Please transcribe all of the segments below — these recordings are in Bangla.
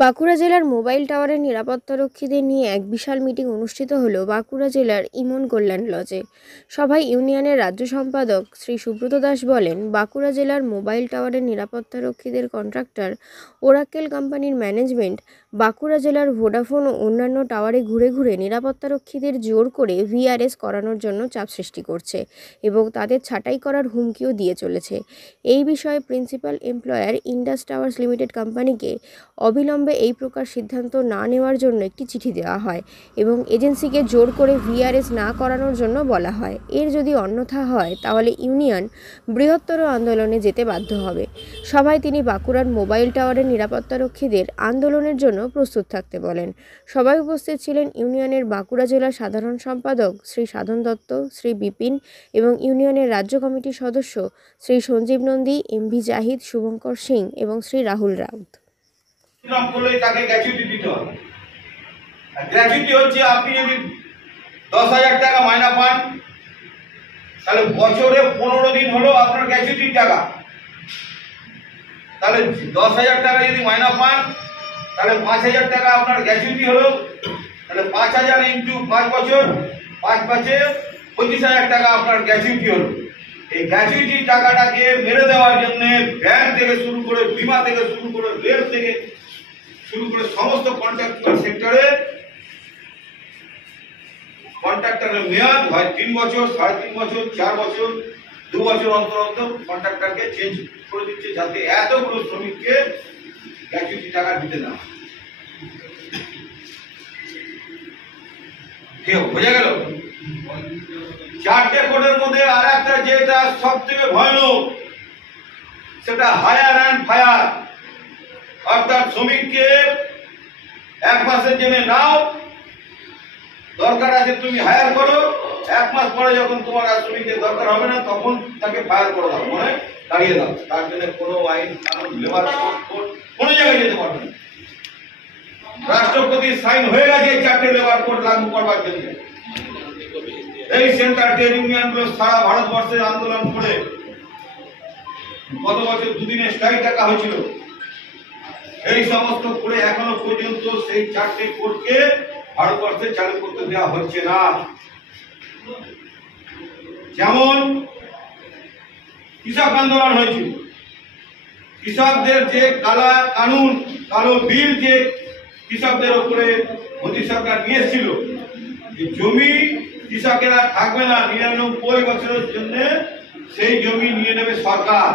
বাঁকুড়া জেলার মোবাইল টাওয়ারের নিরাপত্তারক্ষীদের নিয়ে এক বিশাল মিটিং অনুষ্ঠিত হলো বাঁকুড়া জেলার ইমন কল্যাণ লজে। সভায় ইউনিয়নের রাজ্য সম্পাদক শ্রী সুব্রত দাস বলেন, বাঁকুড়া জেলার মোবাইল টাওয়ারের নিরাপত্তারক্ষীদের কন্ট্রাক্টর ওরাকেল কোম্পানির ম্যানেজমেন্ট বাঁকুড়া জেলার ভোডাফোন ও অন্যান্য টাওয়ারে ঘুরে ঘুরে নিরাপত্তারক্ষীদের জোর করে ভিআরএস করানোর জন্য চাপ সৃষ্টি করছে এবং তাদের ছাঁটাই করার হুমকিও দিয়ে চলেছে। এই বিষয়ে principal employer Indus towers limited কোম্পানিকে অবিলম্বে এই প্রকার সিদ্ধান্ত না নেওয়ার জন্য একটি চিঠি দেওয়া হয় এবং এজেন্সিকে জোর করে ভিআরএস না করানোর জন্য বলা হয়। এর যদি অন্যথা হয় তাহলে ইউনিয়ন বৃহত্তর আন্দোলনে যেতে বাধ্য হবে। সভায় তিনি বাঁকুড়ার মোবাইল টাওয়ারের নিরাপত্তারক্ষীদের আন্দোলনের জন্য প্রস্তুত থাকতে বলেন। সভায় উপস্থিত ছিলেন ইউনিয়নের বাঁকুড়া জেলার সাধারণ সম্পাদক শ্রী সাধন দত্ত, শ্রী বিপিন এবং ইউনিয়নের রাজ্য কমিটির সদস্য শ্রী সঞ্জীব নন্দী, এমভি জাহিদ, শুভঙ্কর সিং এবং শ্রী রাহুল রাউত। তাকে গ্র্যাচুইটি দিতে হবে। গ্র্যাচুইটি হচ্ছে আপনি যদি 10,000 টাকা মাইনা পান তাহলে বছরে 15 দিন হলো আপনার গ্র্যাচুইটির টাকা। তাহলে 10,000 টাকা যদি মাইনা পান তাহলে 5,000 টাকা আপনার গ্র্যাচুইটি হলো। তাহলে 5,000 ইন্টু 5 বছর, 5 5-এ 25,000 টাকা আপনার গ্র্যাচুইটি হলো। এই গ্র্যাচুইটি টাকাটাকে মেরে দেওয়ার জন্য ব্যাংক থেকে শুরু করে, বিমা থেকে শুরু করে, রেল থেকে শুরু করে সমস্ত কন্ট্রাক্টর সেক্টরে কন্ট্রাক্টরের মেয়াদ হয় 3 বছর, 3.5 বছর, 4 বছর, 2 বছর অন্তর অন্তর কন্ট্রাক্টরকে চেঞ্জ করে দিচ্ছে, যাতে এতগুলো শ্রমিককে গ্র্যাচুইটি টাকা দিতে না। কেউ বোঝা গেল? 4টে কোডের মধ্যে আর একটা যেটা সব থেকে ভয়ানক, সেটা হায়ার অ্যান্ড ফায়ার। অর্থাৎ শ্রমিককে 1 মাসের জন্য নাও, দরকার আছে তুমি হায়ার করো, 1 মাস পরে যখন তোমার আর শ্রমিকের দরকার হবে না তখন তাকে ফায়ার করে দাও, মানে দাঁড়িয়ে দাও। তার জন্য কোনো আইন কানুন, লেবার কোড কোনো জায়গায় যেতে পারবে না। রাষ্ট্রপতি সাইন হয়ে গেছে 4টে লেবার কোড লাগু করবার জন্য। এই সেন্টার ট্রেড ইউনিয়নগুলো সারা ভারতবর্ষে আন্দোলন করে গত বছর 2 দিনে স্ট্রাইক ডাকা হয়েছিল। এই সমস্ত করে এখনো পর্যন্ত সেই 4টে কোডকে ভারতবর্ষে চালু করতে দেওয়া হচ্ছে না। যেমন কৃষক আন্দোলন হয়েছিল, কৃষকদের যে কালা কানুন, কালো বিল যে কৃষকদের উপরে মোদী সরকার নিয়ে এসেছিল, জমি কৃষকেরা থাকবে না 99 বছরের জন্য, সেই জমি নিয়ে নেবে সরকার।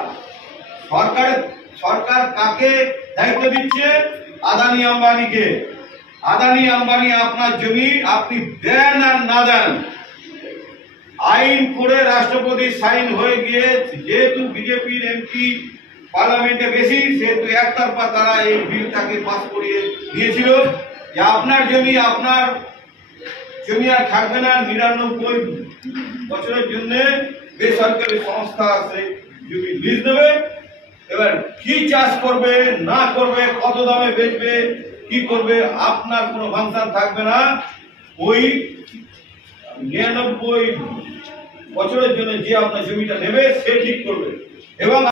সরকার কাকে দায়িত্ব দিচ্ছে? আদানি আম্বানিকে। আদানি আম্বানি আপনার জমি আপনি দেন আর না দেন, আইন করে রাষ্ট্রপতি সাইন হয়ে গিয়ে, যেহেতু বিজেপির এমপি পার্লামেন্টে বেশি, সেহেতু একতরফা তারা এই বিলটাকে পাস করিয়ে দিয়েছিল যে আপনার জমি আর থাকবে না, 99 বছরের জন্য বেসরকারি সংস্থা সেই জমি লিজ দেবে। এবার কি চাষ করবে না করবে, কত দামে বেচবে, কি করবে, আপনার কোনো ফাংশন থাকবে না। ওই 99 বছরের জন্য যে আপনার জমিটা নেবে সে ঠিক করবে। এবং